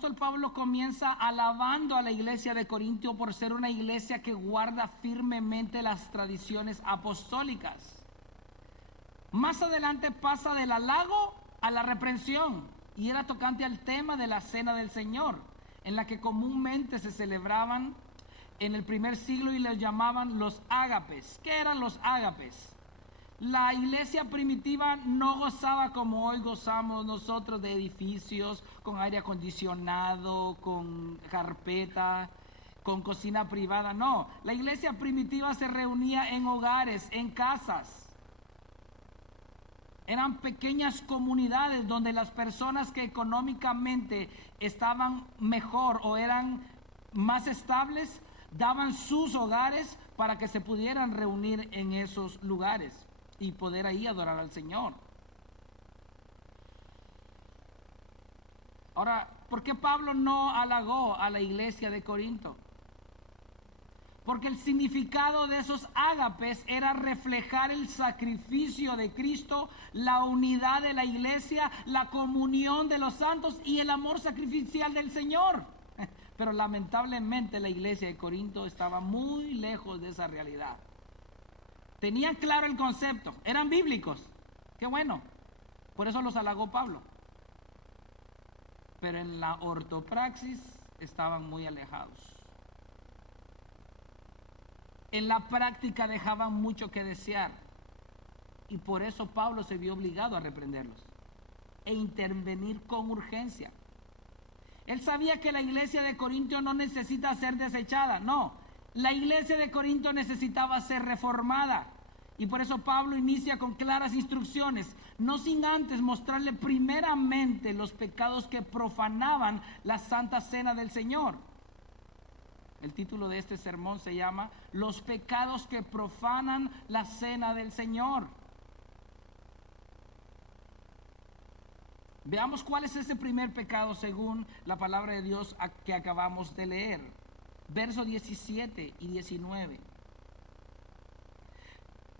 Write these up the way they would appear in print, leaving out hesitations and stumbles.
apóstol Pablo comienza alabando a la iglesia de Corintio por ser una iglesia que guarda firmemente las tradiciones apostólicas. Más adelante pasa del halago a la reprensión, y era tocante al tema de la cena del Señor, en la que comúnmente se celebraban en el primer siglo y les llamaban los ágapes. ¿Qué eran los ágapes? La iglesia primitiva no gozaba como hoy gozamos nosotros de edificios con aire acondicionado, con carpeta, con cocina privada. No, la iglesia primitiva se reunía en hogares, en casas. Eran pequeñas comunidades donde las personas que económicamente estaban mejor o eran más estables daban sus hogares para que se pudieran reunir en esos lugares y poder ahí adorar al Señor. Ahora, ¿por qué Pablo no halagó a la iglesia de Corinto? Porque el significado de esos ágapes era reflejar el sacrificio de Cristo, la unidad de la iglesia, la comunión de los santos y el amor sacrificial del Señor. Pero lamentablemente la iglesia de Corinto estaba muy lejos de esa realidad. Tenían claro el concepto, eran bíblicos. Qué bueno, por eso los halagó Pablo. Pero en la ortopraxis estaban muy alejados. En la práctica dejaban mucho que desear. Y por eso Pablo se vio obligado a reprenderlos e intervenir con urgencia. Él sabía que la iglesia de Corinto no necesita ser desechada, no. La iglesia de Corinto necesitaba ser reformada. Y por eso Pablo inicia con claras instrucciones, no sin antes mostrarle primeramente los pecados que profanaban la Santa Cena del Señor. El título de este sermón se llama Los pecados que profanan la Cena del Señor. Veamos cuál es ese primer pecado según la palabra de Dios que acabamos de leer. Versos 17 y 19.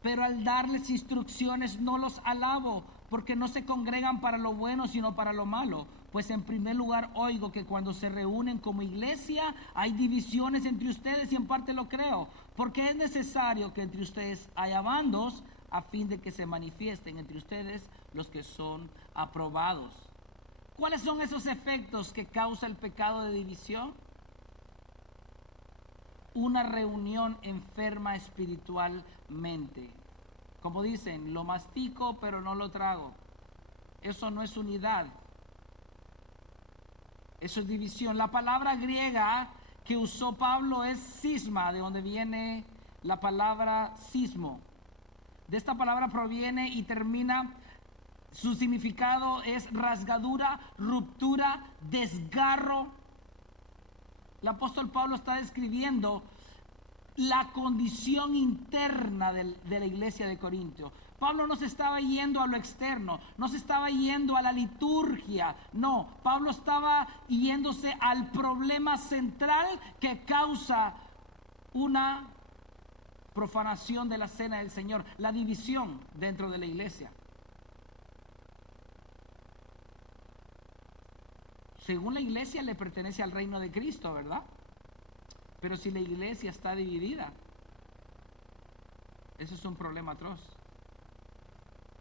Pero al darles instrucciones no los alabo, porque no se congregan para lo bueno, sino para lo malo. Pues en primer lugar oigo que cuando se reúnen como iglesia hay divisiones entre ustedes, y en parte lo creo, porque es necesario que entre ustedes haya bandos, a fin de que se manifiesten entre ustedes los que son aprobados. ¿Cuáles son esos efectos que causa el pecado de división? Una reunión enferma espiritualmente. Como dicen, lo mastico pero no lo trago. Eso no es unidad. Eso es división. La palabra griega que usó Pablo es cisma, de donde viene la palabra cismo. De esta palabra proviene y termina, su significado es rasgadura, ruptura, desgarro. El apóstol Pablo está describiendo la condición interna de la iglesia de Corinto. Pablo no se estaba yendo a lo externo, no se estaba yendo a la liturgia, no, Pablo estaba yéndose al problema central que causa una profanación de la cena del Señor, la división dentro de la iglesia. Según la iglesia le pertenece al reino de Cristo, ¿verdad? Pero si la iglesia está dividida, eso es un problema atroz.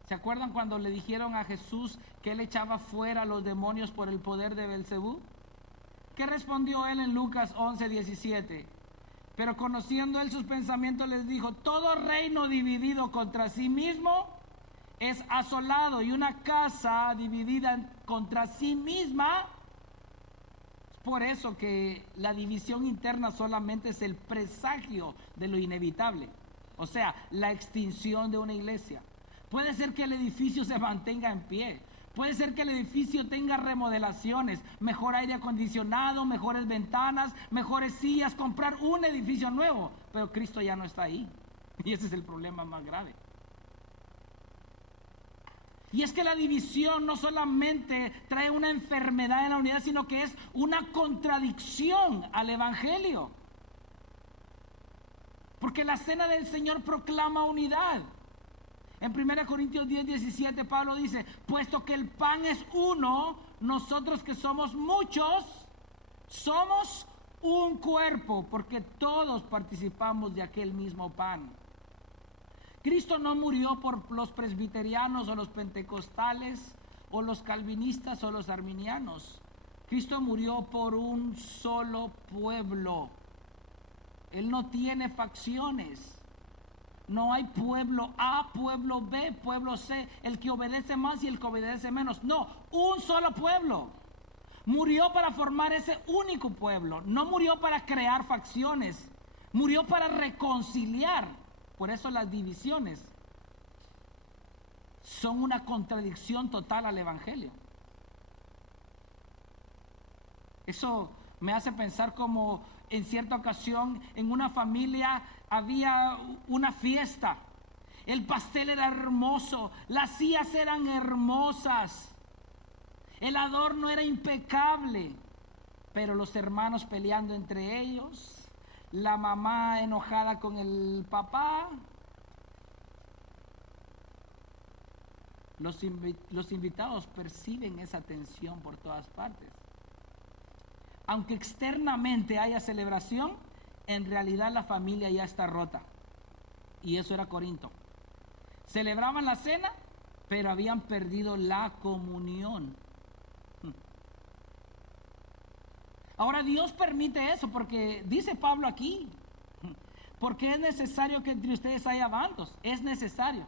¿Se acuerdan cuando le dijeron a Jesús que él echaba fuera a los demonios por el poder de Belcebú? ¿Qué respondió él en Lucas 11:17? Pero conociendo él sus pensamientos les dijo: todo reino dividido contra sí mismo es asolado, y una casa dividida contra sí misma. Por eso que la división interna solamente es el presagio de lo inevitable, o sea, la extinción de una iglesia. Puede ser que el edificio se mantenga en pie, puede ser que el edificio tenga remodelaciones, mejor aire acondicionado, mejores ventanas, mejores sillas, comprar un edificio nuevo, pero Cristo ya no está ahí, y ese es el problema más grave. Y es que la división no solamente trae una enfermedad en la unidad, sino que es una contradicción al evangelio. Porque la cena del Señor proclama unidad. En 1 Corintios 10:17 Pablo dice: puesto que el pan es uno, nosotros que somos muchos Somos un cuerpo porque todos participamos de aquel mismo pan. Cristo no murió por los presbiterianos o los pentecostales o los calvinistas o los arminianos. Cristo murió por un solo pueblo. Él no tiene facciones. No hay pueblo A, pueblo B, pueblo C, el que obedece más y el que obedece menos. No, un solo pueblo. Murió para formar ese único pueblo. No murió para crear facciones. Murió para reconciliar. Por eso las divisiones son una contradicción total al Evangelio. Eso me hace pensar como en cierta ocasión en una familia había una fiesta. El pastel era hermoso, las sillas eran hermosas, el adorno era impecable, pero los hermanos peleando entre ellos, la mamá enojada con el papá. Los invitados perciben esa tensión por todas partes. Aunque externamente haya celebración, en realidad la familia ya está rota. Y eso era Corinto. Celebraban la cena, pero habían perdido la comunión. Ahora Dios permite eso porque dice Pablo aquí, porque es necesario que entre ustedes haya bandos. Es necesario.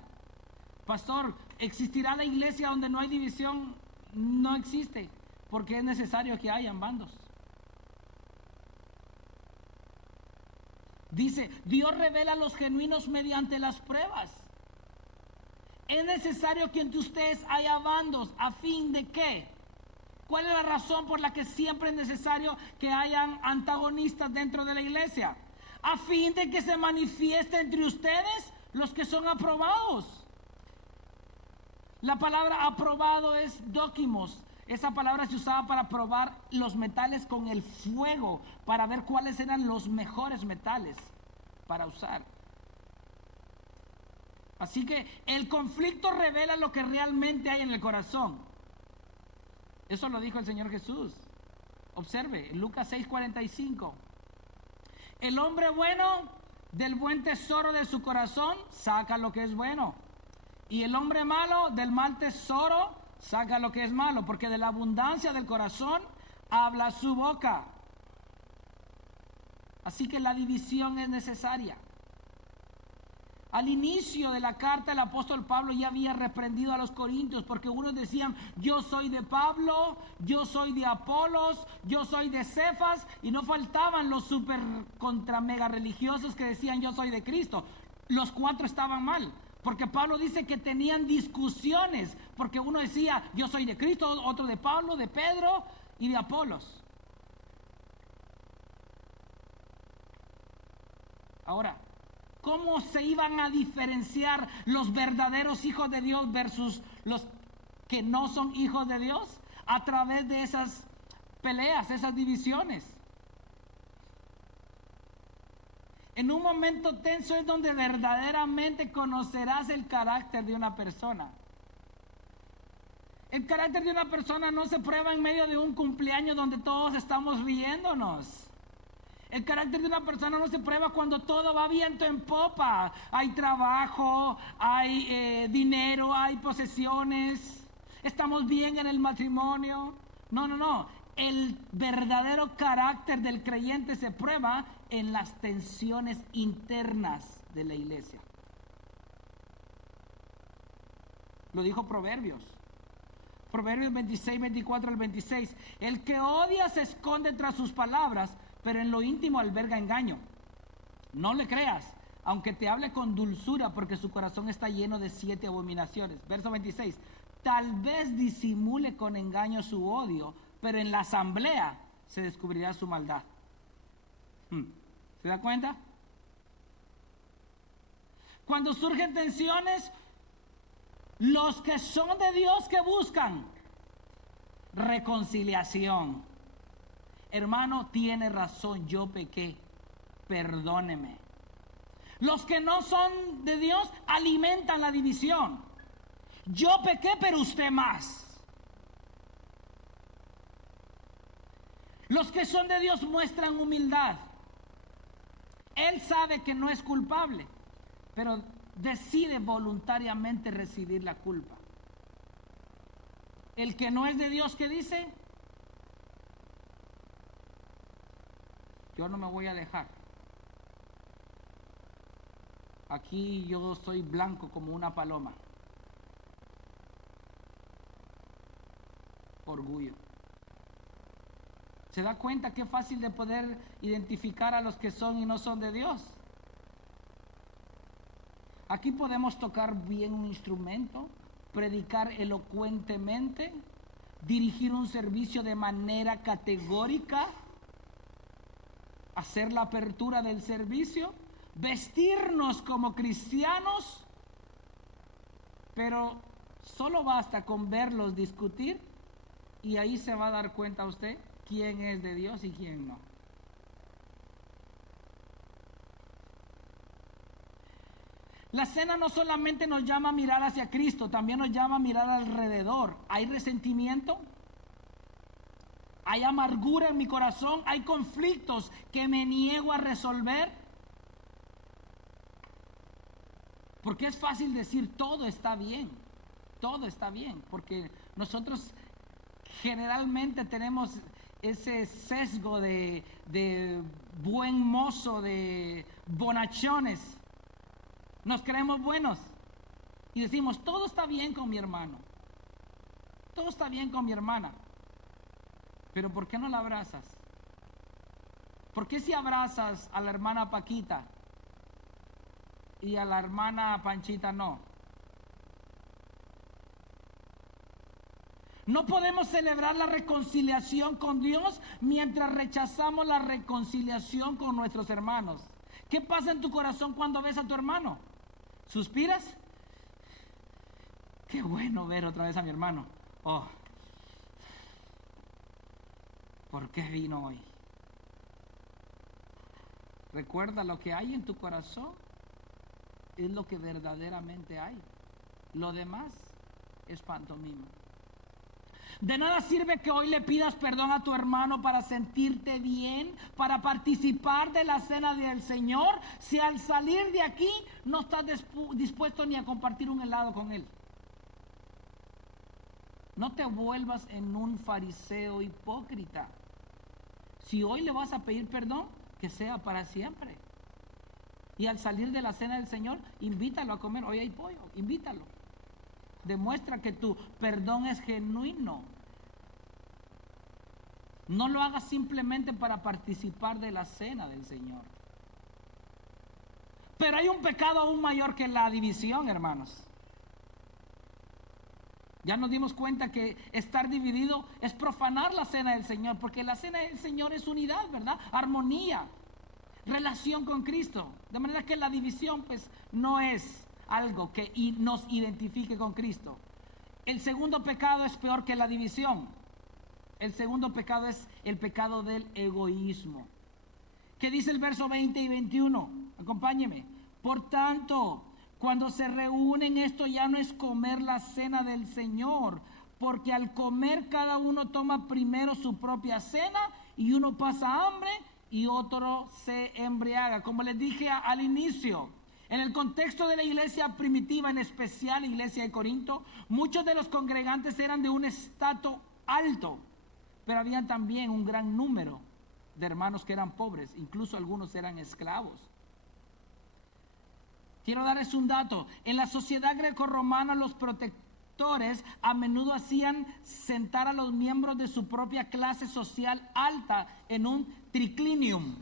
Pastor, ¿existirá la iglesia donde no hay división? No existe, porque es necesario que hayan bandos. Dice, Dios revela a los genuinos mediante las pruebas. Es necesario que entre ustedes haya bandos, ¿a fin de qué? ¿Cuál es la razón por la que siempre es necesario que hayan antagonistas dentro de la iglesia? A fin de que se manifieste entre ustedes los que son aprobados. La palabra aprobado es dóquimos. Esa palabra se usaba para probar los metales con el fuego, para ver cuáles eran los mejores metales para usar. Así que el conflicto revela lo que realmente hay en el corazón. Eso lo dijo el Señor Jesús. Observe, Lucas 6:45. El hombre bueno del buen tesoro de su corazón saca lo que es bueno. Y el hombre malo del mal tesoro saca lo que es malo, porque de la abundancia del corazón habla su boca. Así que la división es necesaria. Al inicio de la carta el apóstol Pablo ya había reprendido a los corintios porque unos decían, yo soy de Pablo, yo soy de Apolos, yo soy de Cefas, y no faltaban los super contra mega religiosos que decían yo soy de Cristo. Los cuatro estaban mal, porque Pablo dice que tenían discusiones, porque uno decía yo soy de Cristo, otro de Pablo, de Pedro y de Apolos. Ahora, ¿cómo se iban a diferenciar los verdaderos hijos de Dios versus los que no son hijos de Dios? A través de esas peleas, esas divisiones. En un momento tenso es donde verdaderamente conocerás el carácter de una persona. El carácter de una persona no se prueba en medio de un cumpleaños donde todos estamos riéndonos. El carácter de una persona no se prueba cuando todo va viento en popa. Hay trabajo, hay dinero, hay posesiones. Estamos bien en el matrimonio. No. El verdadero carácter del creyente se prueba en las tensiones internas de la iglesia. Lo dijo Proverbios. Proverbios 26, 24 al 26. El que odia se esconde tras sus palabras, pero en lo íntimo alberga engaño. No le creas, aunque te hable con dulzura, porque su corazón está lleno de 7 abominaciones. Verso 26. Tal vez disimule con engaño su odio, pero en la asamblea se descubrirá su maldad. ¿Se da cuenta? Cuando surgen tensiones, los que son de Dios que buscan reconciliación. Hermano, tiene razón, yo pequé, perdóneme. Los que no son de Dios alimentan la división. Yo pequé, pero usted más. Los que son de Dios muestran humildad. Él sabe que no es culpable, pero decide voluntariamente recibir la culpa. El que no es de Dios, ¿qué dice? Yo no me voy a dejar. Aquí yo soy blanco como una paloma. Orgullo. ¿Se da cuenta qué fácil de poder identificar a los que son y no son de Dios? Aquí podemos tocar bien un instrumento, predicar elocuentemente, dirigir un servicio de manera categórica, hacer la apertura del servicio, vestirnos como cristianos, pero solo basta con verlos discutir y ahí se va a dar cuenta usted quién es de Dios y quién no. La cena no solamente nos llama a mirar hacia Cristo, también nos llama a mirar alrededor. ¿Hay resentimiento? ¿Hay amargura en mi corazón? ¿Hay conflictos que me niego a resolver? Porque es fácil decir todo está bien, porque nosotros generalmente tenemos ese sesgo de buen mozo, de bonachones. Nos creemos buenos y decimos, todo está bien con mi hermano, todo está bien con mi hermana. Pero ¿por qué no la abrazas? ¿Por qué si abrazas a la hermana Paquita y a la hermana Panchita no? No podemos celebrar la reconciliación con Dios mientras rechazamos la reconciliación con nuestros hermanos. ¿Qué pasa en tu corazón cuando ves a tu hermano? ¿Suspiras? Qué bueno ver otra vez a mi hermano. Oh, ¿por qué vino hoy? Recuerda, lo que hay en tu corazón es lo que verdaderamente hay. Lo demás es pantomima. De nada sirve que hoy le pidas perdón a tu hermano para sentirte bien, para participar de la cena del Señor, si al salir de aquí no estás dispuesto ni a compartir un helado con él. No te vuelvas en un fariseo hipócrita. Si hoy le vas a pedir perdón, que sea para siempre. Y al salir de la cena del Señor, invítalo a comer. Hoy hay pollo, invítalo. Demuestra que tu perdón es genuino. No lo hagas simplemente para participar de la cena del Señor. Pero hay un pecado aún mayor que la división, hermanos. Ya nos dimos cuenta que estar dividido es profanar la cena del Señor, porque la cena del Señor es unidad, ¿verdad? Armonía, relación con Cristo. De manera que la división pues no es algo que nos identifique con Cristo. El segundo pecado es peor que la división. El segundo pecado es el pecado del egoísmo. ¿Qué dice el verso 20 y 21? Acompáñeme. Por tanto, cuando se reúnen, esto ya no es comer la cena del Señor, porque al comer cada uno toma primero su propia cena y uno pasa hambre y otro se embriaga. Como les dije al inicio, en el contexto de la iglesia primitiva, en especial la iglesia de Corinto, muchos de los congregantes eran de un estrato alto, pero había también un gran número de hermanos que eran pobres, incluso algunos eran esclavos. Quiero darles un dato. En la sociedad grecorromana, los protectores a menudo hacían sentar a los miembros de su propia clase social alta en un triclinium,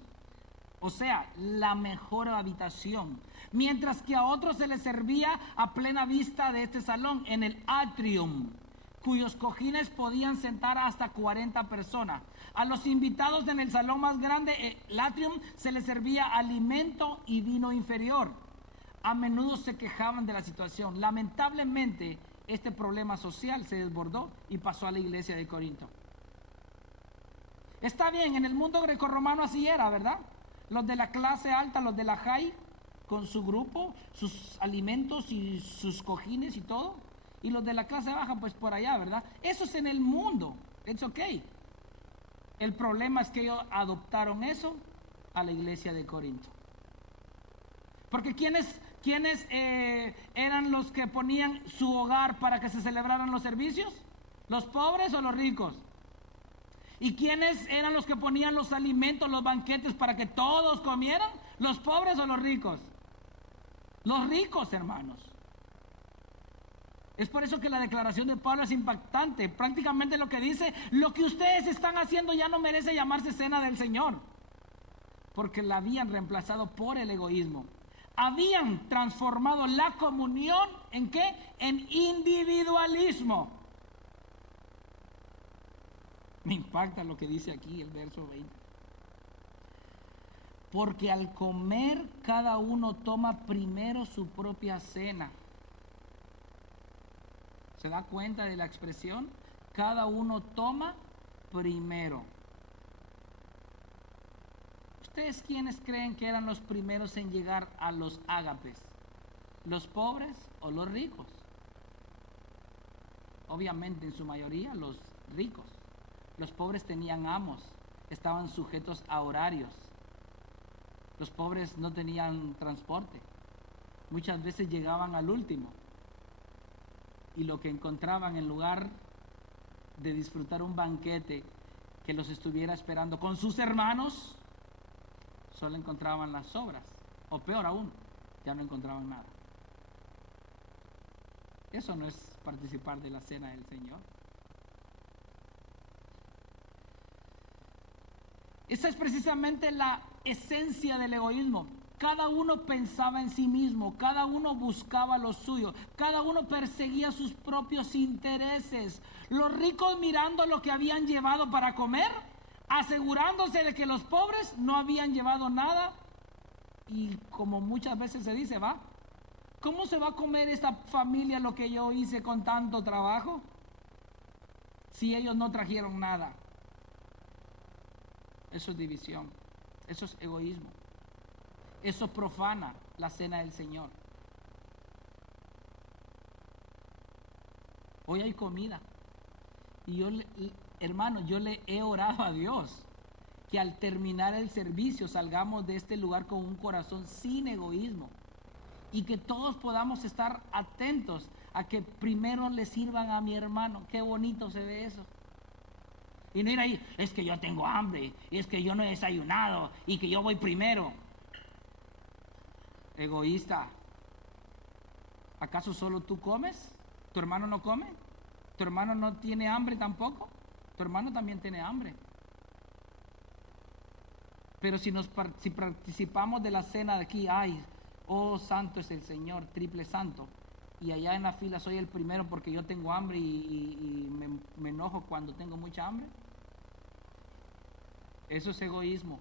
o sea, la mejor habitación, mientras que a otros se les servía a plena vista de este salón, en el atrium, cuyos cojines podían sentar hasta 40 personas. A los invitados en el salón más grande, el atrium, se les servía alimento y vino inferior. A menudo se quejaban de la situación. Lamentablemente, este problema social se desbordó y pasó a la iglesia de Corinto. Está bien, en el mundo grecorromano así era, ¿verdad? Los de la clase alta, los de la high, con su grupo, sus alimentos y sus cojines y todo. Y los de la clase baja, pues por allá, ¿verdad? Eso es en el mundo. It's okay. El problema es que ellos adoptaron eso a la iglesia de Corinto. Porque ¿quiénes eran los que ponían su hogar para que se celebraran los servicios? ¿Los pobres o los ricos? ¿Y quiénes eran los que ponían los alimentos, los banquetes para que todos comieran? ¿Los pobres o los ricos? Los ricos, hermanos. Es por eso que la declaración de Pablo es impactante. Prácticamente lo que dice: lo que ustedes están haciendo ya no merece llamarse cena del Señor, porque la habían reemplazado por el egoísmo. Habían transformado la comunión ¿en qué? En individualismo. Me impacta lo que dice aquí el verso 20. Porque al comer cada uno toma primero su propia cena. ¿Se da cuenta de la expresión? Cada uno toma primero. ¿Ustedes quiénes creen que eran los primeros en llegar a los ágapes? ¿Los pobres o los ricos? Obviamente en su mayoría los ricos. Los pobres tenían amos, estaban sujetos a horarios. Los pobres no tenían transporte. Muchas veces llegaban al último. Y lo que encontraban, en lugar de disfrutar un banquete que los estuviera esperando con sus hermanos, solo encontraban las sobras. O peor aún, ya no encontraban nada. Eso no es participar de la cena del Señor. Esa es precisamente la esencia del egoísmo. Cada uno pensaba en sí mismo, cada uno buscaba lo suyo, cada uno perseguía sus propios intereses. Los ricos mirando lo que habían llevado para comer, asegurándose de que los pobres no habían llevado nada. Y como muchas veces se dice, ¿cómo se va a comer esta familia lo que yo hice con tanto trabajo si ellos no trajeron nada? Eso es división, eso es egoísmo, eso profana la cena del Señor. Hoy hay comida y hermano, yo le he orado a Dios que al terminar el servicio salgamos de este lugar con un corazón sin egoísmo y que todos podamos estar atentos a que primero le sirvan a mi hermano. Qué bonito se ve eso. Y no ir ahí, es que yo tengo hambre, y es que yo no he desayunado, y que yo voy primero. Egoísta. ¿Acaso solo tú comes? ¿Tu hermano no come? ¿Tu hermano no tiene hambre tampoco? Tu hermano también tiene hambre. Pero si participamos de la cena de aquí, oh santo es el Señor, triple santo, y allá en la fila soy el primero porque yo tengo hambre y me enojo cuando tengo mucha hambre. Eso es egoísmo.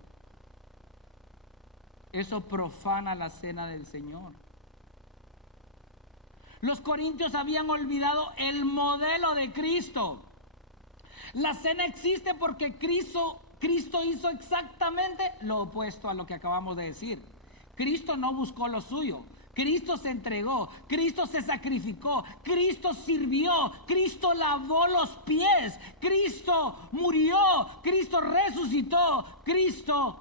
Eso profana la cena del Señor. Los corintios habían olvidado el modelo de Cristo. La cena existe porque Cristo hizo exactamente lo opuesto a lo que acabamos de decir. Cristo no buscó lo suyo. Cristo se entregó, Cristo se sacrificó, Cristo sirvió, Cristo lavó los pies, Cristo murió, Cristo resucitó, Cristo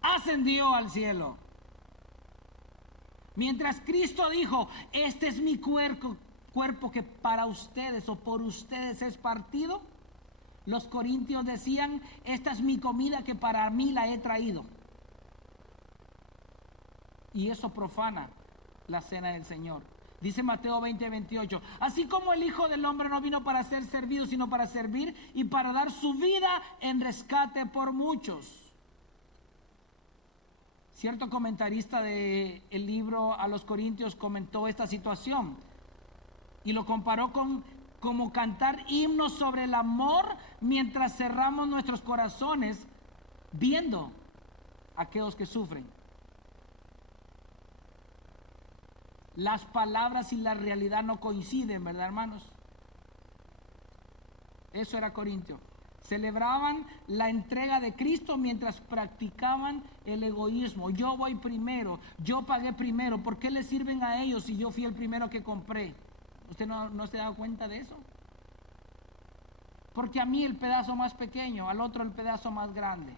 ascendió al cielo. Mientras Cristo dijo, este es mi cuerpo que para ustedes o por ustedes es partido, los corintios decían, esta es mi comida que para mí la he traído. Y eso profana la cena del Señor. Dice Mateo 20:28, así como el Hijo del Hombre no vino para ser servido, sino para servir y para dar su vida en rescate por muchos. Cierto comentarista del libro a los Corintios comentó esta situación y lo comparó con como cantar himnos sobre el amor mientras cerramos nuestros corazones viendo a aquellos que sufren. Las palabras y la realidad no coinciden, ¿verdad, hermanos? Eso era Corintio. Celebraban la entrega de Cristo mientras practicaban el egoísmo. Yo voy primero, yo pagué primero. ¿Por qué le sirven a ellos si yo fui el primero que compré? ¿Usted no se da cuenta de eso? Porque a mí el pedazo más pequeño, al otro el pedazo más grande.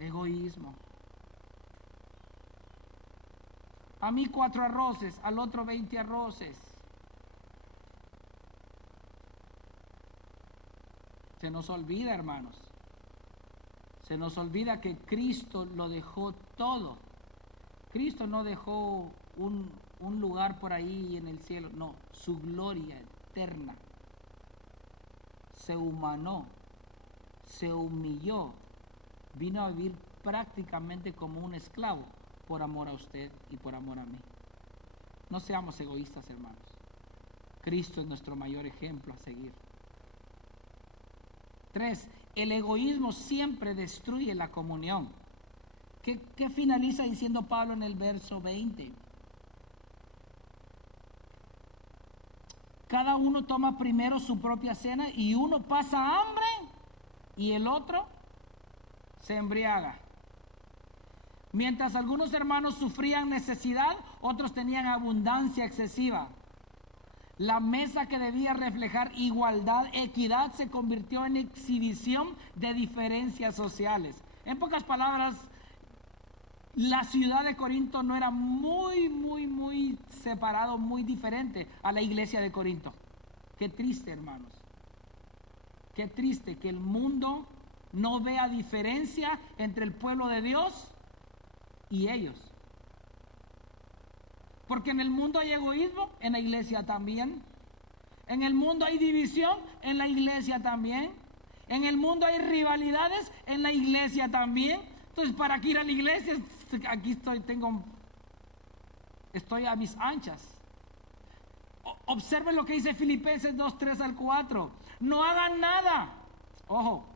Egoísmo. A mí 4 arroces, al otro 20 arroces. Se nos olvida, hermanos. Se nos olvida que Cristo lo dejó todo. Cristo no dejó un lugar por ahí en el cielo. No, su gloria eterna. Se humanó, se humilló, vino a vivir prácticamente como un esclavo por amor a usted y por amor a mí. No seamos egoístas, hermanos. Cristo es nuestro mayor ejemplo a seguir. 3. El egoísmo siempre destruye la comunión. ¿Qué finaliza diciendo Pablo en el verso 20? Cada uno toma primero su propia cena y uno pasa hambre y el otro se embriaga. Mientras algunos hermanos sufrían necesidad, otros tenían abundancia excesiva. La mesa que debía reflejar igualdad, equidad, se convirtió en exhibición de diferencias sociales. En pocas palabras, la ciudad de Corinto no era muy separado, muy diferente a la iglesia de Corinto. Qué triste, hermanos. Qué triste que el mundo no vea diferencia entre el pueblo de Dios y ellos. Porque en el mundo hay egoísmo, en la iglesia también. En el mundo hay división, en la iglesia también. En el mundo hay rivalidades, en la iglesia también. Entonces, ¿para qué ir a la iglesia? Aquí estoy a mis anchas. Observen lo que dice Filipenses 2, 3 al 4. No hagan nada, ojo,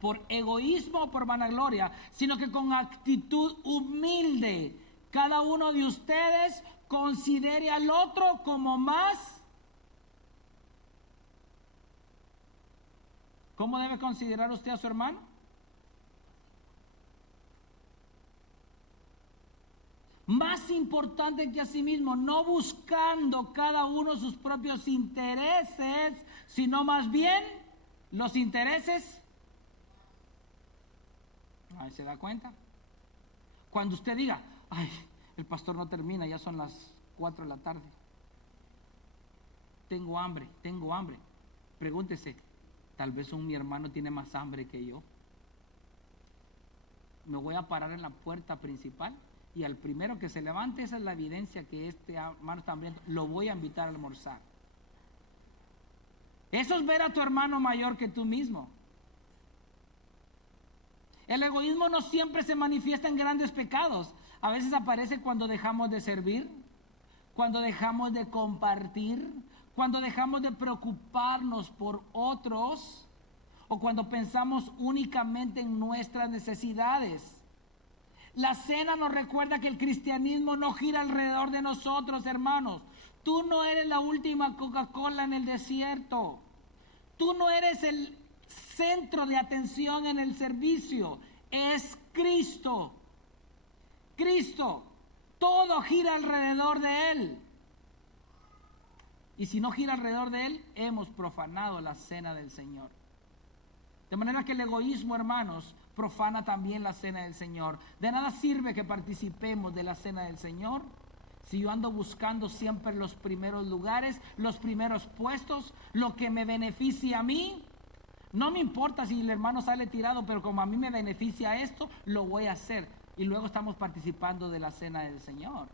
por egoísmo o por vanagloria, sino que con actitud humilde, cada uno de ustedes considere al otro como más. ¿Cómo debe considerar usted a su hermano? Más importante que a sí mismo, no buscando cada uno sus propios intereses, sino más bien los intereses. Ahí se da cuenta. Cuando usted diga, ay, el pastor no termina, ya son las 4 de la tarde. Tengo hambre. Pregúntese, tal vez mi hermano tiene más hambre que yo. Me voy a parar en la puerta principal y al primero que se levante, esa es la evidencia que este hermano también lo voy a invitar a almorzar. Eso es ver a tu hermano mayor que tú mismo. El egoísmo no siempre se manifiesta en grandes pecados. A veces aparece cuando dejamos de servir, cuando dejamos de compartir, cuando dejamos de preocuparnos por otros o cuando pensamos únicamente en nuestras necesidades. La cena nos recuerda que el cristianismo no gira alrededor de nosotros, hermanos. Tú no eres la última Coca-Cola en el desierto. Tú no eres el centro de atención en el servicio. Es Cristo. Cristo. Todo gira alrededor de Él. Y si no gira alrededor de Él, hemos profanado la cena del Señor. De manera que el egoísmo, hermanos, profana también la cena del Señor. De nada sirve que participemos de la cena del Señor si yo ando buscando siempre los primeros lugares, los primeros puestos, lo que me beneficia a mí. No me importa si el hermano sale tirado, pero como a mí me beneficia esto, lo voy a hacer. Y luego estamos participando de la cena del Señor.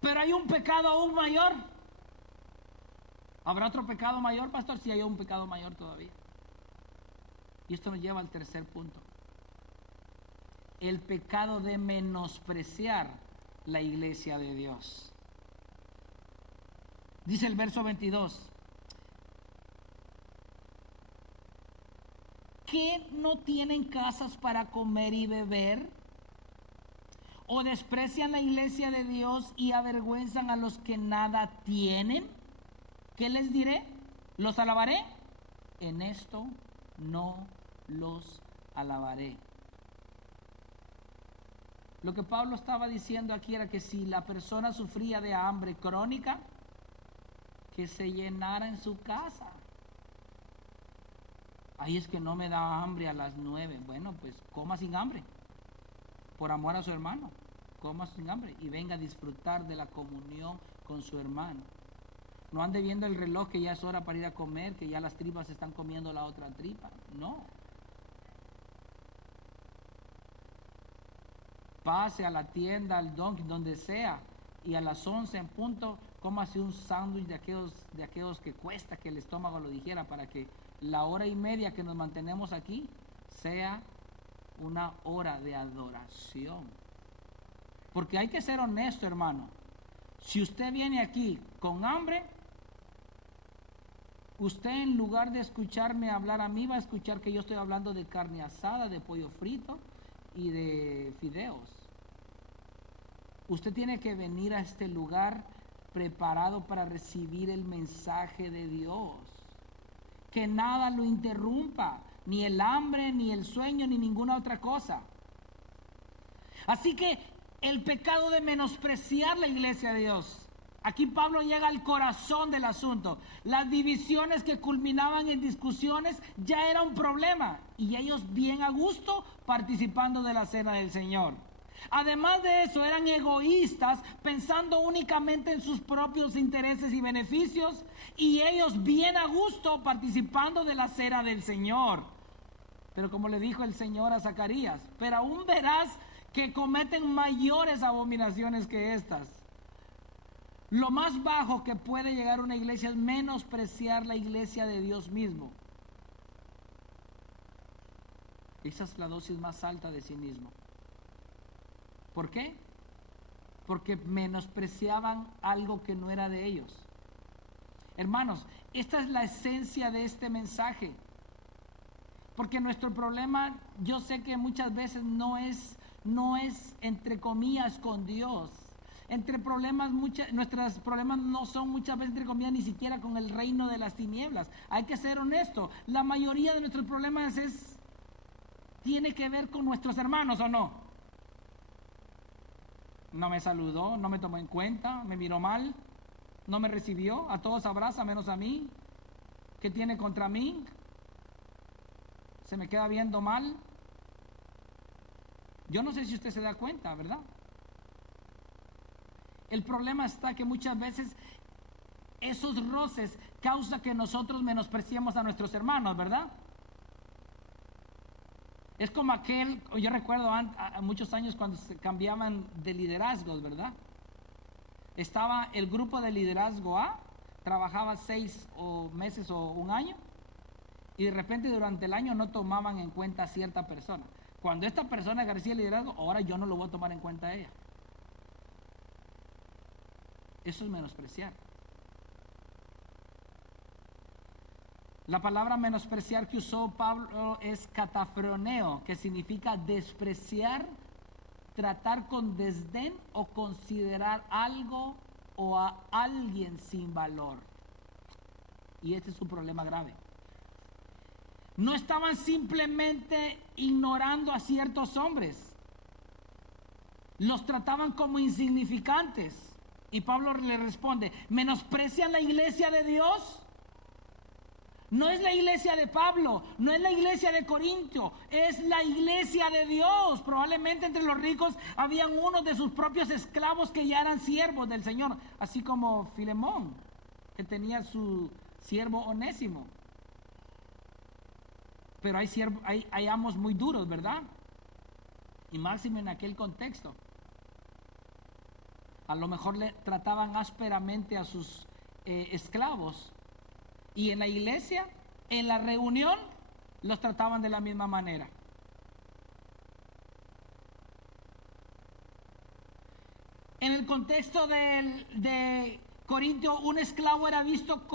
Pero hay un pecado aún mayor. ¿Habrá otro pecado mayor, pastor? Sí, hay un pecado mayor todavía. Y esto nos lleva al tercer punto. El pecado de menospreciar la iglesia de Dios. Dice el verso 22. ¿Qué no tienen casas para comer y beber? ¿O desprecian la iglesia de Dios y avergüenzan a los que nada tienen? ¿Qué les diré? ¿Los alabaré? En esto no los alabaré. Lo que Pablo estaba diciendo aquí era que si la persona sufría de hambre crónica, que se llenara en su casa. Ahí es que no me da hambre a las 9. Bueno, pues coma sin hambre. Por amor a su hermano, coma sin hambre y venga a disfrutar de la comunión con su hermano. No ande viendo el reloj que ya es hora para ir a comer, que ya las tripas están comiendo la otra tripa. No. Pase a la tienda, al Dunkin', donde sea, y a las 11 en punto, cómase un sándwich de aquellos que cuesta que el estómago lo dijera, para que la hora y media que nos mantenemos aquí sea una hora de adoración. Porque hay que ser honesto, hermano. Si usted viene aquí con hambre, usted en lugar de escucharme hablar a mí, va a escuchar que yo estoy hablando de carne asada, de pollo frito y de fideos. Usted tiene que venir a este lugar preparado para recibir el mensaje de Dios. Que nada lo interrumpa, ni el hambre, ni el sueño, ni ninguna otra cosa. Así que el pecado de menospreciar la iglesia de Dios. Aquí Pablo llega al corazón del asunto. Las divisiones que culminaban en discusiones ya era un problema, y ellos bien a gusto participando de la cena del Señor. Además de eso, eran egoístas, pensando únicamente en sus propios intereses y beneficios, y ellos bien a gusto participando de la cena del Señor. Pero como le dijo el Señor a Zacarías, pero aún verás que cometen mayores abominaciones que estas. Lo más bajo que puede llegar una iglesia es menospreciar la iglesia de Dios mismo. Esa es la dosis más alta de cinismo. ¿Por qué? Porque menospreciaban algo que no era de ellos. Hermanos, esta es la esencia de este mensaje. Porque nuestro problema, yo sé que muchas veces no es entre comillas con Dios. Nuestros problemas no son muchas veces entre comillas ni siquiera con el reino de las tinieblas. Hay que ser honesto. La mayoría de nuestros problemas tiene que ver con nuestros hermanos, ¿o no? No me saludó, no me tomó en cuenta, me miró mal, no me recibió, a todos abraza menos a mí. ¿Qué tiene contra mí? Se me queda viendo mal. Yo no sé si usted se da cuenta, ¿verdad? El problema está que muchas veces esos roces causan que nosotros menospreciemos a nuestros hermanos, ¿verdad? Es como yo recuerdo muchos años cuando se cambiaban de liderazgos, ¿verdad? Estaba el grupo de liderazgo A, trabajaba 6 meses o un año, y de repente durante el año no tomaban en cuenta a cierta persona. Cuando esta persona ejercía el liderazgo, ahora yo no lo voy a tomar en cuenta a ella. Eso es menospreciar. La palabra menospreciar que usó Pablo es catafroneo, que significa despreciar, tratar con desdén o considerar algo o a alguien sin valor. Y este es un problema grave. No estaban simplemente ignorando a ciertos hombres. Los trataban como insignificantes. Y Pablo le responde, ¿menosprecian la iglesia de Dios? No es la iglesia de Pablo, no es la iglesia de Corinto, es la iglesia de Dios. Probablemente entre los ricos habían unos de sus propios esclavos que ya eran siervos del Señor, así como Filemón, que tenía su siervo Onésimo. Pero hay amos muy duros, ¿verdad? Y máximo en aquel contexto. A lo mejor le trataban ásperamente a sus esclavos. Y en la iglesia, en la reunión, los trataban de la misma manera. En el contexto de Corintio, un esclavo era visto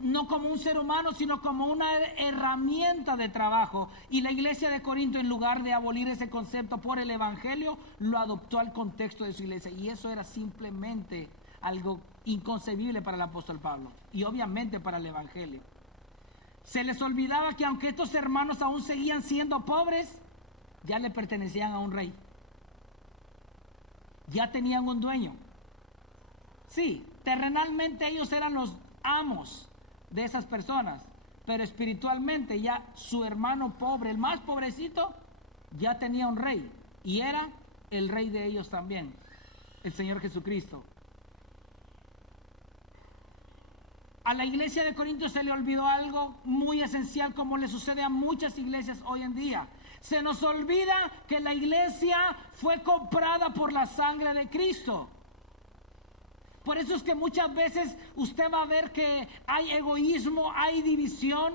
no como un ser humano, sino como una herramienta de trabajo. Y la iglesia de Corinto, en lugar de abolir ese concepto por el evangelio, lo adoptó al contexto de su iglesia. Y eso era simplemente algo inconcebible para el apóstol Pablo y obviamente para el evangelio. Se les olvidaba que aunque estos hermanos aún seguían siendo pobres, ya le pertenecían a un rey. ya tenían un dueño. Sí, terrenalmente ellos eran los amos de esas personas, pero espiritualmente ya su hermano pobre, el más pobrecito, ya tenía un rey, y era el rey de ellos también, el Señor Jesucristo. A la iglesia de Corinto se le olvidó algo muy esencial, como le sucede a muchas iglesias hoy en día. Se nos olvida que la iglesia fue comprada por la sangre de Cristo. Por eso es que muchas veces usted va a ver que hay egoísmo, hay división,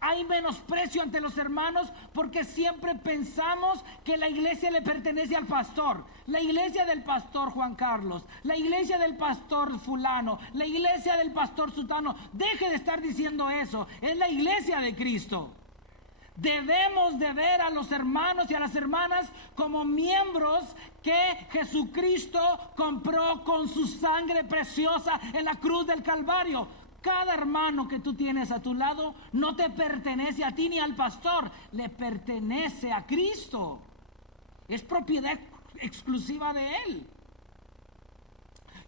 hay menosprecio ante los hermanos, porque siempre pensamos que la iglesia le pertenece al pastor. La iglesia del pastor Juan Carlos, la iglesia del pastor fulano, la iglesia del pastor sutano. Deje de estar diciendo eso, es la iglesia de Cristo. Debemos de ver a los hermanos y a las hermanas como miembros que Jesucristo compró con su sangre preciosa en la cruz del Calvario. Cada hermano que tú tienes a tu lado no te pertenece a ti ni al pastor, le pertenece a Cristo. Es propiedad exclusiva de Él.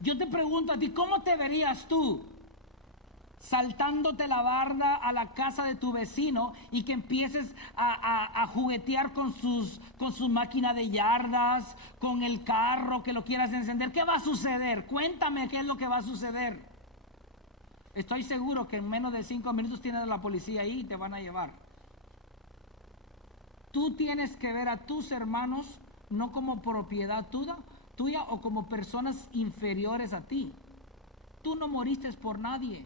Yo te pregunto a ti, ¿cómo te verías tú saltándote la barda a la casa de tu vecino y que empieces a juguetear con su máquina de yardas, con el carro que lo quieras encender? ¿Qué va a suceder? Cuéntame qué es lo que va a suceder. Estoy seguro que en menos de 5 minutos tienes a la policía ahí y te van a llevar. Tú tienes que ver a tus hermanos no como propiedad tuya o como personas inferiores a ti. Tú no moriste por nadie.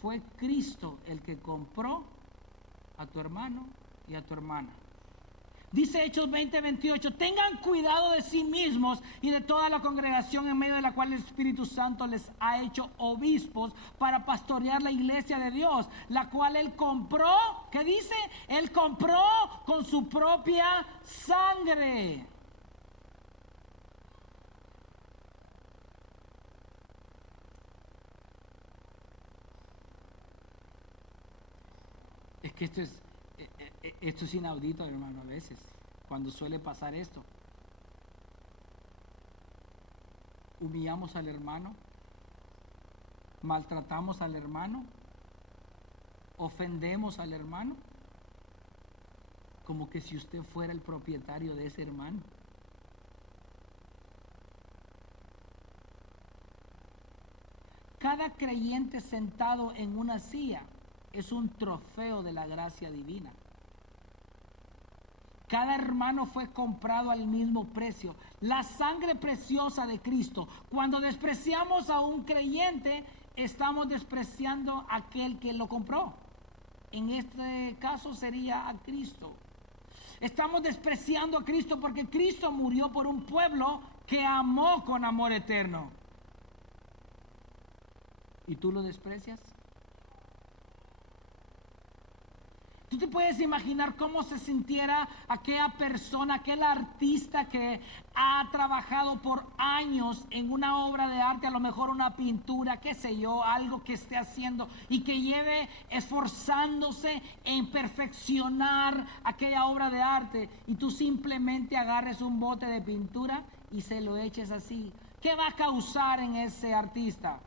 Fue Cristo el que compró a tu hermano y a tu hermana. Dice Hechos 20:28, tengan cuidado de sí mismos y de toda la congregación en medio de la cual el Espíritu Santo les ha hecho obispos para pastorear la iglesia de Dios, la cual Él compró. ¿Qué dice? Él compró con su propia sangre. Es que esto es inaudito, hermano, a veces, cuando suele pasar esto. Humillamos al hermano, maltratamos al hermano, ofendemos al hermano, como que si usted fuera el propietario de ese hermano. Cada creyente sentado en una silla es un trofeo de la gracia divina. Cada hermano fue comprado al mismo precio. La sangre preciosa de Cristo. Cuando despreciamos a un creyente, estamos despreciando a aquel que lo compró. En este caso sería a Cristo. Estamos despreciando a Cristo porque Cristo murió por un pueblo que amó con amor eterno. ¿Y tú lo desprecias? ¿Tú te puedes imaginar cómo se sintiera aquella persona, aquel artista que ha trabajado por años en una obra de arte, a lo mejor una pintura, qué sé yo, algo que esté haciendo y que lleve esforzándose en perfeccionar aquella obra de arte, y tú simplemente agarres un bote de pintura y se lo eches así? ¿Qué va a causar en ese artista?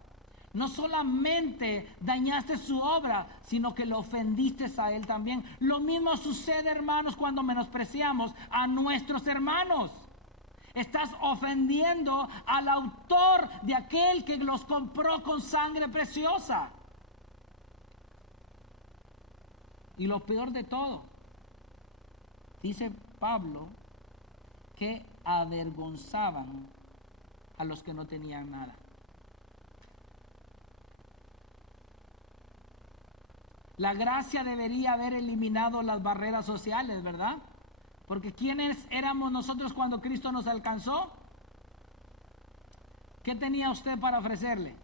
No solamente dañaste su obra, sino que lo ofendiste a él también. Lo mismo sucede, hermanos, cuando menospreciamos a nuestros hermanos. Estás ofendiendo al autor de aquel que los compró con sangre preciosa. Y lo peor de todo, dice Pablo, que avergonzaban a los que no tenían nada. La gracia debería haber eliminado las barreras sociales, ¿verdad? Porque ¿quiénes éramos nosotros cuando Cristo nos alcanzó? ¿Qué tenía usted para ofrecerle?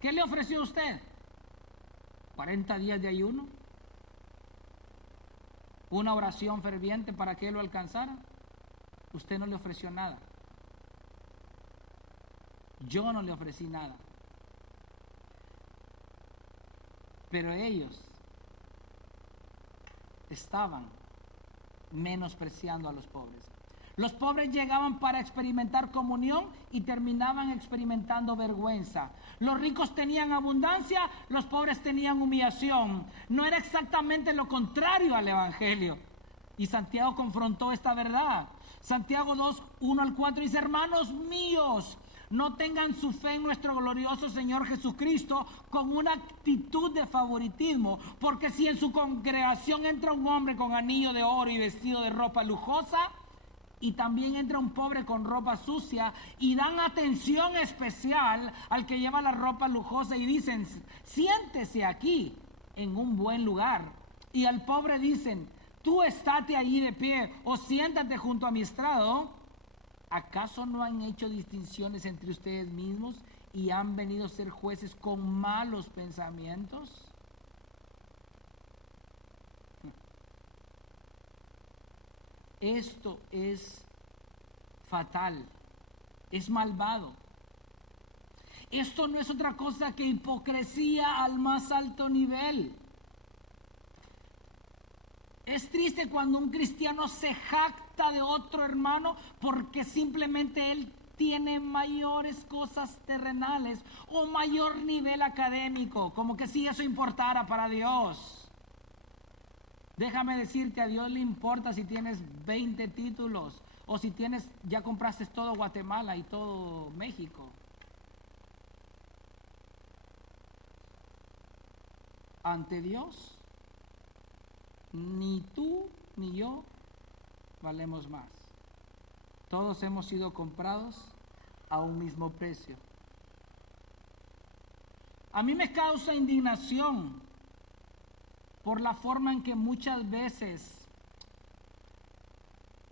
¿Qué le ofreció usted? ¿40 días de ayuno? ¿Una oración ferviente para que Él lo alcanzara? Usted no le ofreció nada. Yo no le ofrecí nada. Pero ellos estaban menospreciando a los pobres. Los pobres llegaban para experimentar comunión y terminaban experimentando vergüenza. Los ricos tenían abundancia, los pobres tenían humillación. No era exactamente lo contrario al Evangelio. Y Santiago confrontó esta verdad. Santiago 2, 1 al 4 dice: hermanos míos, no tengan su fe en nuestro glorioso Señor Jesucristo con una actitud de favoritismo, porque si en su congregación entra un hombre con anillo de oro y vestido de ropa lujosa, y también entra un pobre con ropa sucia, y dan atención especial al que lleva la ropa lujosa y dicen: siéntese aquí en un buen lugar, y al pobre dicen: tú estate allí de pie o siéntate junto a mi estrado, ¿acaso no han hecho distinciones entre ustedes mismos y han venido a ser jueces con malos pensamientos? Esto es fatal, es malvado. Esto no es otra cosa que hipocresía al más alto nivel. Es triste cuando un cristiano se jacta de otro hermano porque simplemente él tiene mayores cosas terrenales o mayor nivel académico, como que si eso importara para Dios. Déjame decirte, a Dios le importa si tienes 20 títulos o si ya compraste todo Guatemala y todo México. Ante Dios, ni tú ni yo valemos más. Todos hemos sido comprados a un mismo precio. A mí me causa indignación por la forma en que muchas veces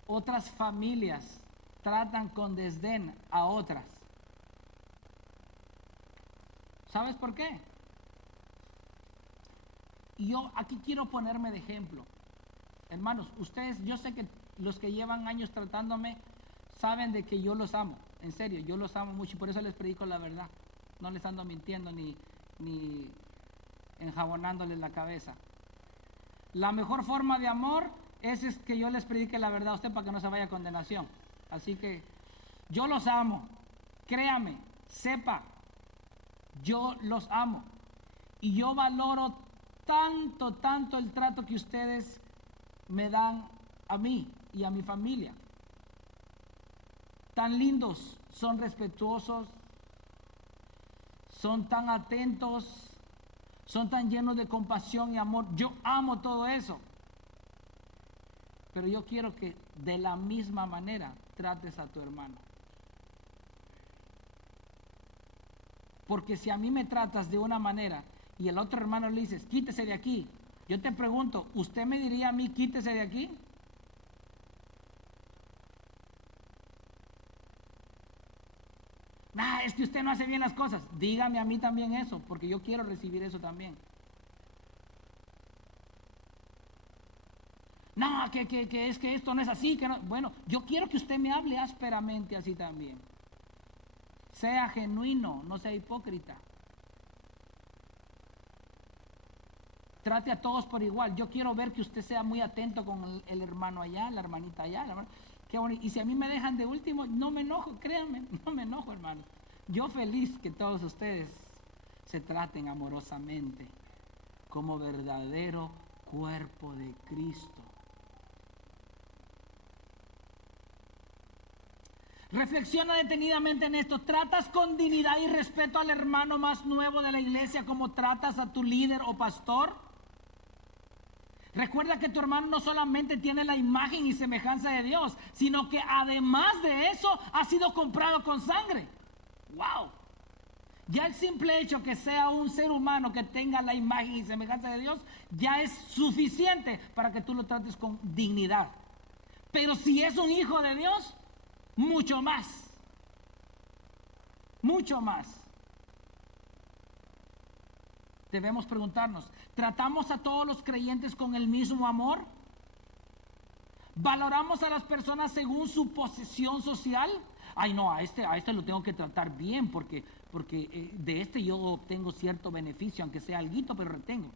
otras familias tratan con desdén a otras. ¿Sabes por qué? Y yo aquí quiero ponerme de ejemplo. Hermanos, ustedes, yo sé que los que llevan años tratándome saben de que yo los amo. En serio, yo los amo mucho y por eso les predico la verdad. No les ando mintiendo ni enjabonándoles la cabeza. La mejor forma de amor es que yo les predique la verdad a usted para que no se vaya a condenación. Así que yo los amo. Créame, sepa, yo los amo. Y yo valoro tanto el trato que ustedes me dan a mí y a mi familia. Tan lindos, son respetuosos, son tan atentos, son tan llenos de compasión y amor. Yo amo todo eso. Pero yo quiero que de la misma manera trates a tu hermano. Porque si a mí me tratas de una manera y el otro hermano le dices, quítese de aquí, yo te pregunto, ¿usted me diría a mí, quítese de aquí? Nah, es que usted no hace bien las cosas. Dígame a mí también eso, porque yo quiero recibir eso también. No, que es que esto no es así, que no. Bueno, yo quiero que usted me hable ásperamente así también. Sea genuino, no sea hipócrita. Trate a todos por igual. Yo quiero ver que usted sea muy atento con el hermano allá, la hermanita allá. Qué bonito. Y si a mí me dejan de último, no me enojo, créanme, no me enojo, hermano. Yo feliz que todos ustedes se traten amorosamente como verdadero cuerpo de Cristo. Reflexiona detenidamente en esto. ¿Tratas con dignidad y respeto al hermano más nuevo de la iglesia como tratas a tu líder o pastor? Recuerda que tu hermano no solamente tiene la imagen y semejanza de Dios, sino que además de eso ha sido comprado con sangre. ¡Wow! Ya el simple hecho que sea un ser humano que tenga la imagen y semejanza de Dios ya es suficiente para que tú lo trates con dignidad. Pero si es un hijo de Dios, mucho más. Mucho más. Debemos preguntarnos, ¿tratamos a todos los creyentes con el mismo amor? ¿Valoramos a las personas según su posición social? Ay, no, a este lo tengo que tratar bien porque de este yo obtengo cierto beneficio, aunque sea alguito, pero retengo.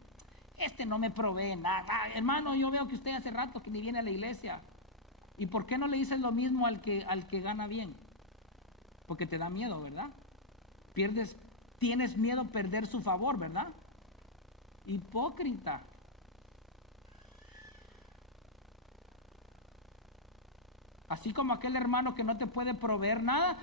Este no me provee nada. Hermano, yo veo que usted hace rato que ni viene a la iglesia. ¿Y por qué no le dices lo mismo al que gana bien? Porque te da miedo, ¿verdad? Tienes miedo a perder su favor, ¿verdad? Hipócrita. Así como aquel hermano que no te puede proveer nada,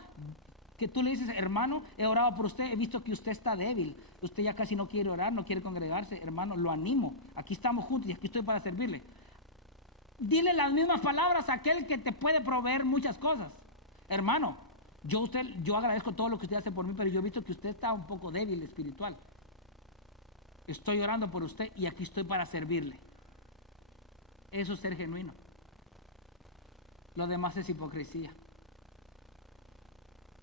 que tú le dices, hermano, he orado por usted, he visto que usted está débil, usted ya casi no quiere orar, no quiere congregarse, hermano, lo animo, aquí estamos juntos y aquí estoy para servirle. Dile las mismas palabras a aquel que te puede proveer muchas cosas. Hermano, yo agradezco todo lo que usted hace por mí, pero yo he visto que usted está un poco débil espiritual. Estoy orando por usted y aquí estoy para servirle. Eso es ser genuino. Lo demás es hipocresía.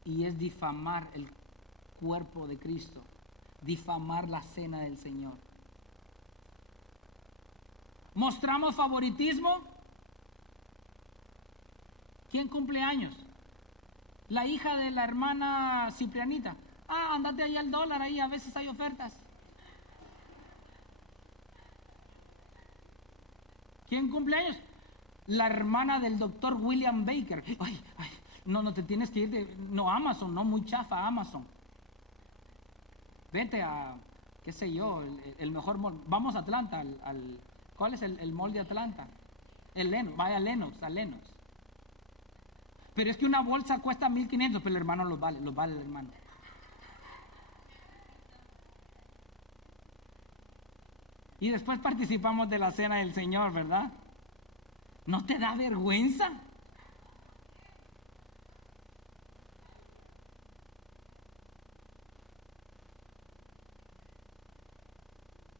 Y es difamar el cuerpo de Cristo, difamar la cena del Señor. ¿Mostramos favoritismo? ¿Quién cumple años? La hija de la hermana Ciprianita. Andate ahí al dólar, ahí a veces hay ofertas. ¿Quién cumple años? La hermana del doctor William Baker. No te tienes que ir no, Amazon, no, muy chafa Amazon. Vete a, qué sé yo, el mejor mall. Vamos a Atlanta, ¿cuál es el mall de Atlanta? El Lenox, vaya a Lenox. Pero es que una bolsa cuesta 1,500, pero el hermano los vale el hermano. Y después participamos de la cena del Señor, ¿verdad? ¿No te da vergüenza?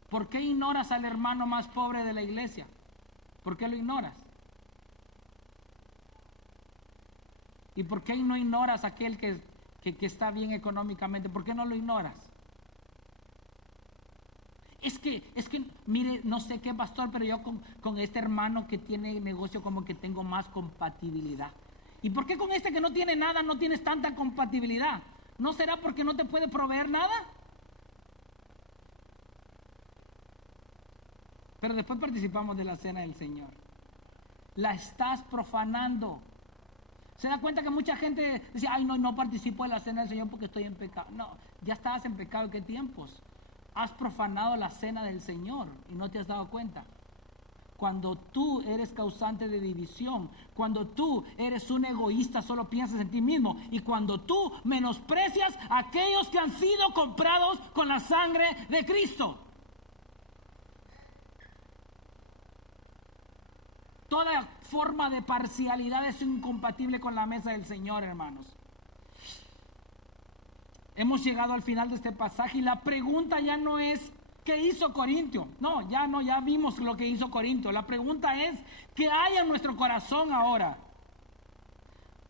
¿Por qué ignoras al hermano más pobre de la iglesia? ¿Por qué lo ignoras? ¿Y por qué no ignoras a aquel que está bien económicamente? ¿Por qué no lo ignoras? Es que, mire, no sé qué pastor, pero yo con este hermano que tiene negocio como que tengo más compatibilidad. ¿Y por qué con este que no tiene nada no tienes tanta compatibilidad? ¿No será porque no te puede proveer nada? Pero después participamos de la cena del Señor. La estás profanando. ¿Se da cuenta que mucha gente dice, no participo de la cena del Señor porque estoy en pecado? No, ya estabas en pecado. ¿En qué tiempos? Has profanado la cena del Señor y no te has dado cuenta. Cuando tú eres causante de división, cuando tú eres un egoísta, solo piensas en ti mismo, y cuando tú menosprecias a aquellos que han sido comprados con la sangre de Cristo. Toda forma de parcialidad es incompatible con la mesa del Señor, hermanos. Hemos llegado al final de este pasaje y la pregunta ya no es ¿qué hizo Corintio? No, ya vimos lo que hizo Corintio. La pregunta es ¿qué hay en nuestro corazón ahora?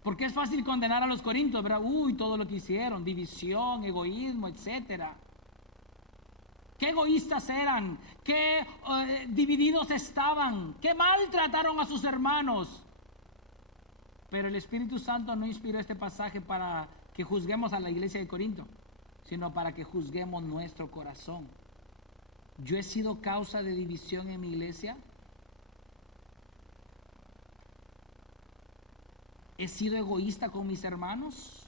Porque es fácil condenar a los corintios, ¿verdad? Todo lo que hicieron, división, egoísmo, etcétera. Qué egoístas eran, qué divididos estaban, qué mal trataron a sus hermanos. Pero el Espíritu Santo no inspiró este pasaje para que juzguemos a la iglesia de Corinto, sino para que juzguemos nuestro corazón. ¿Yo he sido causa de división en mi iglesia? ¿He sido egoísta con mis hermanos?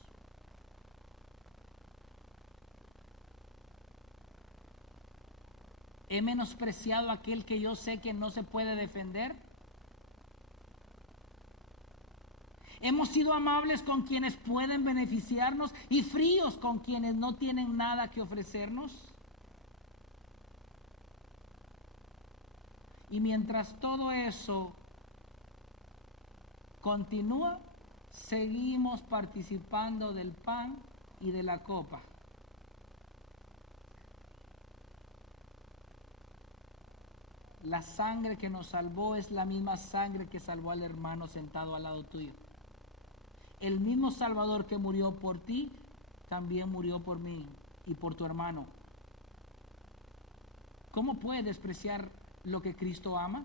¿He menospreciado a aquel que yo sé que no se puede defender? ¿Hemos sido amables con quienes pueden beneficiarnos y fríos con quienes no tienen nada que ofrecernos? Y mientras todo eso continúa, seguimos participando del pan y de la copa. La sangre que nos salvó es la misma sangre que salvó al hermano sentado al lado tuyo. El mismo Salvador que murió por ti, también murió por mí y por tu hermano. ¿Cómo puedes despreciar lo que Cristo ama?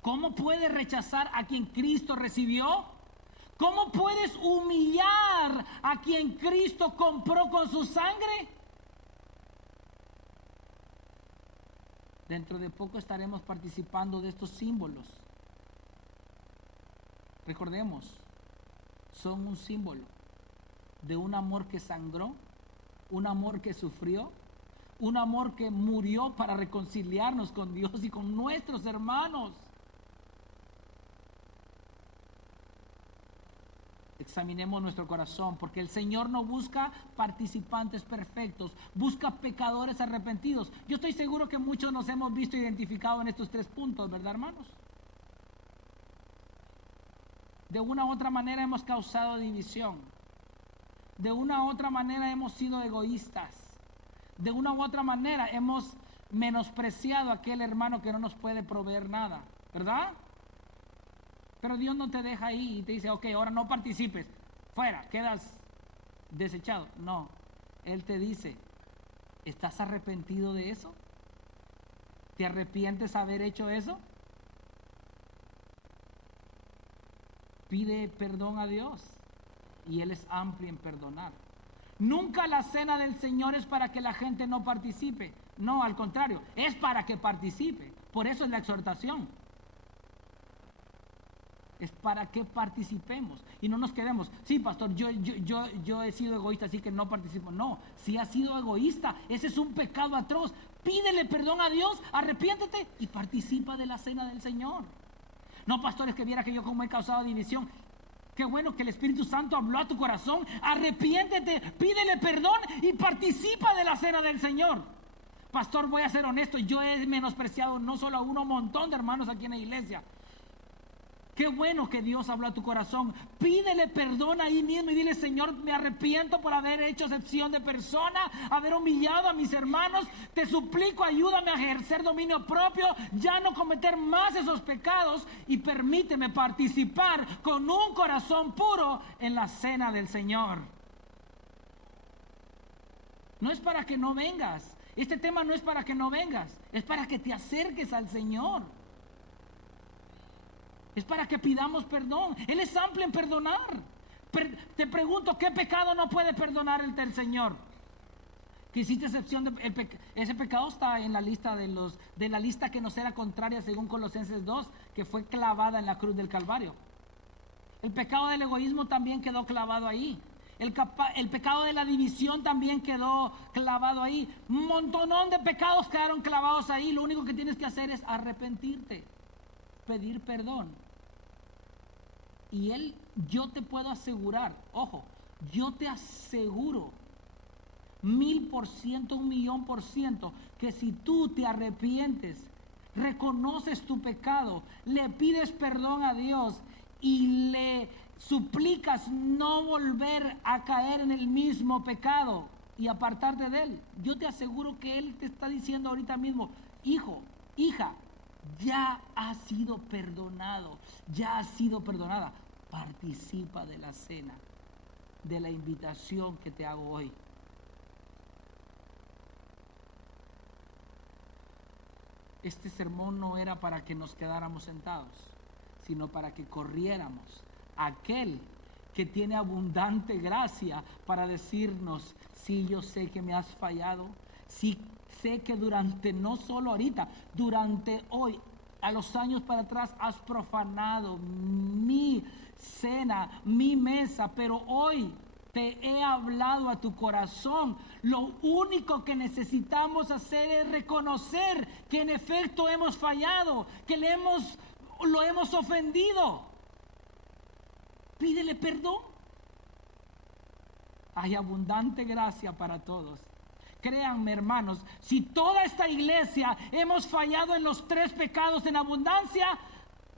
¿Cómo puedes rechazar a quien Cristo recibió? ¿Cómo puedes humillar a quien Cristo compró con su sangre? Dentro de poco estaremos participando de estos símbolos. recordemos, son un símbolo de un amor que sangró, un amor que sufrió, un amor que murió para reconciliarnos con Dios y con nuestros hermanos. Examinemos nuestro corazón, porque el Señor no busca participantes perfectos, busca pecadores arrepentidos. Yo estoy seguro que muchos nos hemos visto identificados en estos 3 puntos, ¿verdad, hermanos? De una u otra manera hemos causado división. De una u otra manera hemos sido egoístas. De una u otra manera hemos menospreciado a aquel hermano que no nos puede proveer nada, ¿verdad? Pero Dios no te deja ahí y te dice, ok, ahora no participes, fuera, quedas desechado. No, Él te dice, ¿estás arrepentido de eso? ¿Te arrepientes de haber hecho eso? Pide perdón a Dios y Él es amplio en perdonar. Nunca la cena del Señor es para que la gente no participe. No, al contrario, es para que participe. Por eso es la exhortación. Es para que participemos y no nos quedemos. Sí, pastor, yo he sido egoísta, así que no participo. No, si has sido egoísta, ese es un pecado atroz. Pídele perdón a Dios, arrepiéntete y participa de la cena del Señor. No, pastor, es que viera que yo como he causado división. Qué bueno que el Espíritu Santo habló a tu corazón. Arrepiéntete, pídele perdón y participa de la cena del Señor. Pastor, voy a ser honesto, yo he menospreciado no solo a uno, un montón de hermanos aquí en la iglesia. Qué bueno que Dios habló a tu corazón. Pídele perdón ahí mismo y dile, Señor, me arrepiento por haber hecho excepción de persona, haber humillado a mis hermanos. Te suplico, ayúdame a ejercer dominio propio, ya no cometer más esos pecados y permíteme participar con un corazón puro en la cena del Señor. No es para que no vengas. Este tema no es para que no vengas, es para que te acerques al Señor. Es para que pidamos perdón. Él es amplio en perdonar. Te pregunto, ¿qué pecado no puede perdonar el Señor? Que hiciste excepción de ese pecado está en la lista de la lista que nos era contraria según Colosenses 2, que fue clavada en la cruz del Calvario. El pecado del egoísmo también quedó clavado ahí. El pecado de la división también quedó clavado ahí. Un montonón de pecados quedaron clavados ahí. Lo único que tienes que hacer es arrepentirte, pedir perdón. Y yo te puedo asegurar, ojo, yo te aseguro 1000%, 1,000,000%, que si tú te arrepientes, reconoces tu pecado, le pides perdón a Dios y le suplicas no volver a caer en el mismo pecado y apartarte de él, yo te aseguro que Él te está diciendo ahorita mismo, hijo, hija, ya has sido perdonado, ya has sido perdonada. Participa de la cena, de la invitación que te hago hoy. Este sermón no era para que nos quedáramos sentados, sino para que corriéramos a aquel que tiene abundante gracia para decirnos, sí, yo sé que me has fallado, sí, sé que durante, no solo ahorita, durante hoy, a los años para atrás has profanado mi cena, mi mesa, pero hoy te he hablado a tu corazón. Lo único que necesitamos hacer es reconocer que en efecto hemos fallado, que lo hemos ofendido. Pídele perdón. Hay abundante gracia para todos. Créanme, hermanos, si toda esta iglesia hemos fallado en los 3 pecados en abundancia,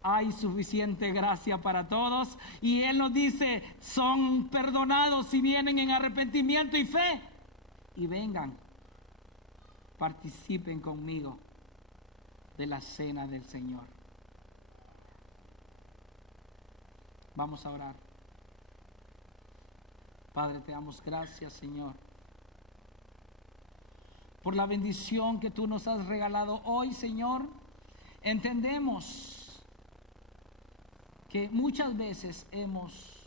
hay suficiente gracia para todos. Y Él nos dice, son perdonados si vienen en arrepentimiento y fe. Y vengan, participen conmigo de la cena del Señor. Vamos a orar. Padre, te damos gracias, Señor, por la bendición que tú nos has regalado hoy, Señor. Entendemos que muchas veces hemos